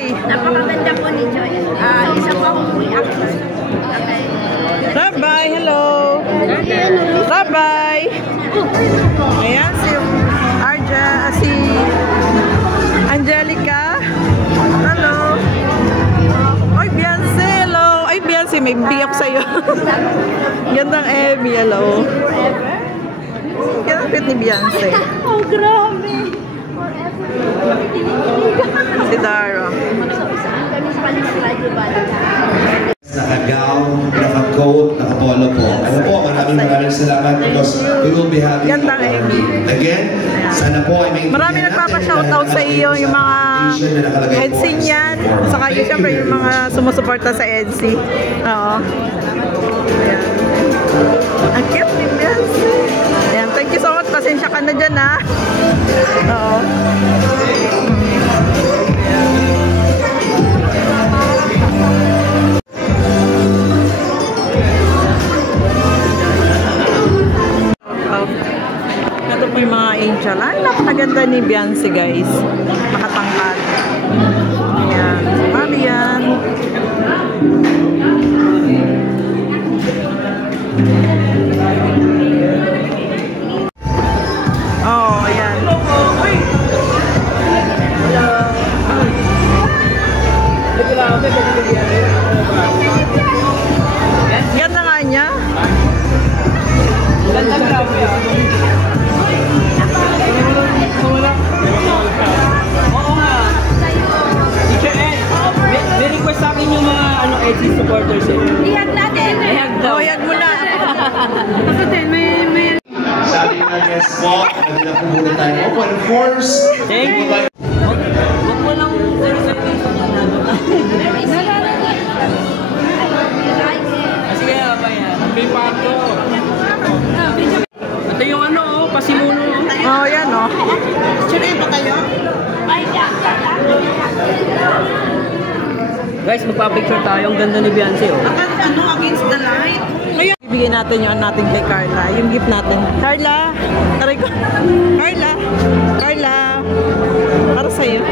Joy. Napakaganda po ni Joy. Isa po akong full actress. Okay. Rabay, hello. Rabay. Ayan, si Angelica. Hello. Oy, Beyonce, hello. Ay, Beyonce, may biyak sa'yo. Gandang Emmy, hello. Gandang fit ni Beyonce. Oh, grabe. Si Dara. Naka-gown, naka-coat, naka-polo po. Ano po, maraming salamat because we will be having again. Sana po ay may marami nagpapa-shoutout sa iyo, yung mga EDC niyan. Saka yun, syempre, yung mga sumusuporta sa EDC. Oo. Ayan. Ang cute ni Beyonce. Ayan, thank you so much. Pasensya ka na dyan, ha? Oo. Ito po yung mga angel. Ay, napakaganda ni Beyonce, guys. Makatangkad. Ayan. Mami yan. Oh, ayan. Ganda nga niya. Ganda nga niya. Oo nga. Teacher Ed, may request sa akin yung mga EDC supporters eh. Ihag natin. Ihag daw. Oh, ihag mo na. Kasi din, may... sabi nga guys po, nagila po muna tayo. Oh, but of course, thank you. Huwag mo lang reservation na sige, abay yan. May pato. Ito yung pasimuno. Oh, yan, oh. Sure, ba kayo? Guys, magpa-picture tayo. Ang ganda ni Beyonce, oh. Against the light. Ibigay natin yung natin kay Carla. Yung gift natin. Carla! Taray ko. Carla! Carla! Para sa'yo.